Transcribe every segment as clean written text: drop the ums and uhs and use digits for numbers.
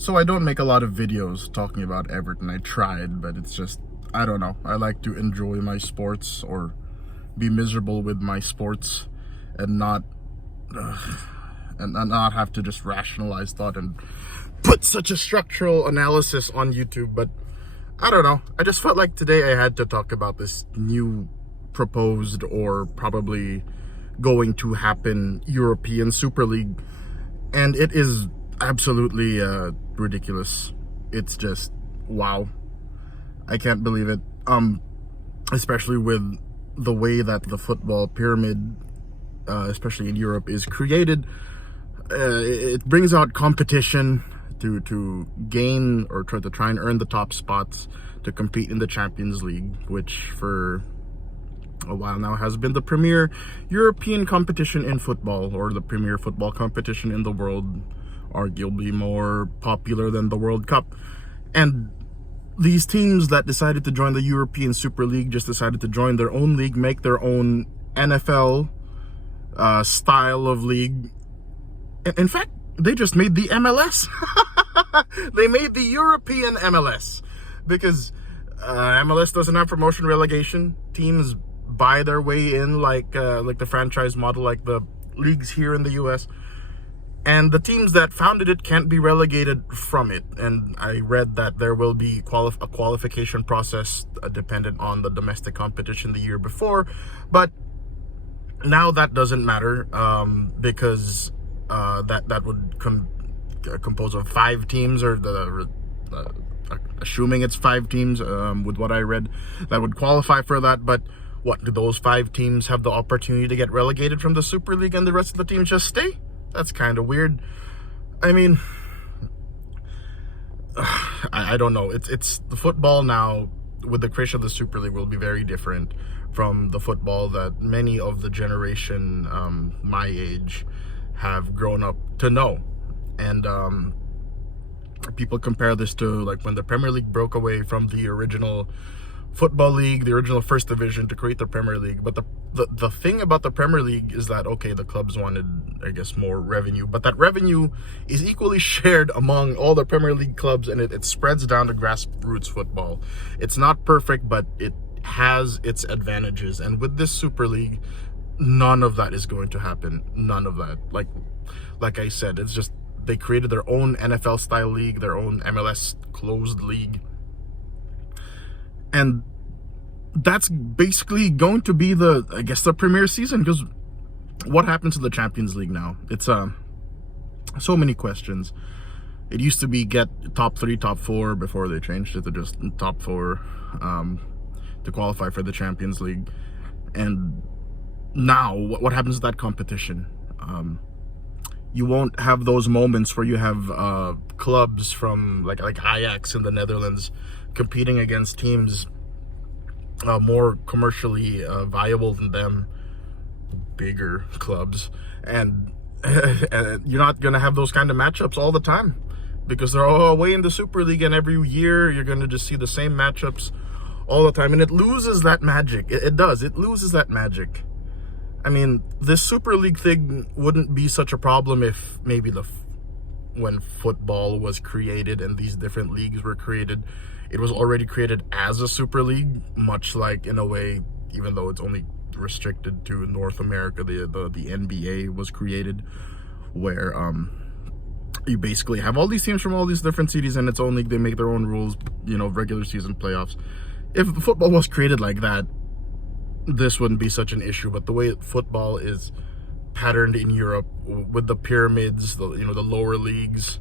So I don't make a lot of videos talking about Everton. I tried, but it's just, I don't know. I like to enjoy my sports or be miserable with my sports and not not have to just rationalize thought and put such a structural analysis on YouTube. But I don't know. I just felt like today I had to talk about this new proposed or probably going to happen European Super League. And it is absolutely ridiculous. It's just, wow. I can't believe it. Especially with the way that the football pyramid, especially in Europe, is created. It brings out competition to gain or try and earn the top spots to compete in the Champions League, which for a while now has been the premier European competition in football, or the premier football competition in the world, arguably more popular than the World Cup. And these teams that decided to join the European Super League just decided to join their own league, make their own NFL style of league. In fact, they just made the MLS. They made the European MLS because MLS doesn't have promotion relegation. Teams buy their way in like the franchise model, like the leagues here in the US. And the teams that founded it can't be relegated from it. And I read that there will be a qualification process dependent on the domestic competition the year before. But now that doesn't matter because that would compose of 5 teams, or assuming it's 5 teams with what I read, that would qualify for that. But what, do those 5 teams have the opportunity to get relegated from the Super League and the rest of the teams just stay? That's kind of weird. I mean, I don't know. It's the football now with the creation of the Super League will be very different from the football that many of the generation my age have grown up to know. And people compare this to like when the Premier League broke away from the original Football League, the original First Division, to create the Premier League. But the thing about the Premier League is that, okay, the clubs wanted, I guess, more revenue, but that revenue is equally shared among all the Premier League clubs, and it spreads down to grassroots football. It's not perfect, but it has its advantages. And with this Super League, none of that is going to happen. None of that. Like I said, it's just they created their own NFL style league, their own MLS closed league. And that's basically going to be the premier season, because what happens to the Champions League now? It's so many questions. It used to be get top 3, top 4 before they changed it to just top 4 to qualify for the Champions League. And now what happens to that competition? You won't have those moments where you have clubs from like Ajax in the Netherlands competing against teams more commercially viable than them, bigger clubs, and you're not going to have those kind of matchups all the time because they're all away in the Super League, and every year you're going to just see the same matchups all the time, and it loses that magic. It does. It loses that magic. I mean, this Super League thing wouldn't be such a problem if maybe when football was created and these different leagues were created, it was already created as a Super League, much like, in a way, even though it's only restricted to North America, the NBA was created, where you basically have all these teams from all these different cities, and it's only they make their own rules, regular season playoffs. If football was created like that, this wouldn't be such an issue. But the way football is patterned in Europe with the pyramids, the lower leagues,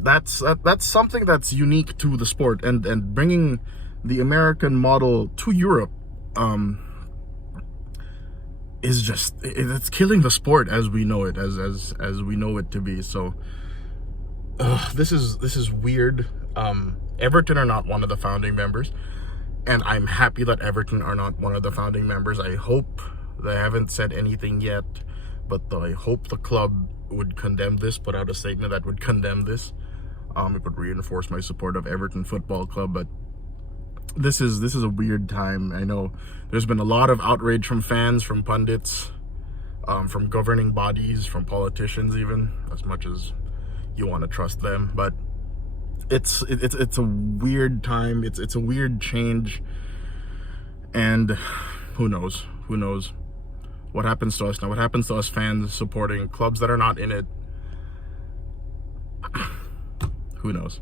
that's something that's unique to the sport, and bringing the American model to Europe is just, it's killing the sport as we know it, as we know it to be. So this is weird. Everton are not one of the founding members, and I'm happy that Everton are not one of the founding members. I hope they haven't said anything yet, but I hope the club would condemn this, put out a statement that would condemn this. It would reinforce my support of Everton Football Club. But this is a weird time. I know there's been a lot of outrage from fans, from pundits, from governing bodies, from politicians even, as much as you want to trust them. But it's a weird time. It's a weird change, and who knows what happens to us now, what happens to us fans supporting clubs that are not in it. Who knows.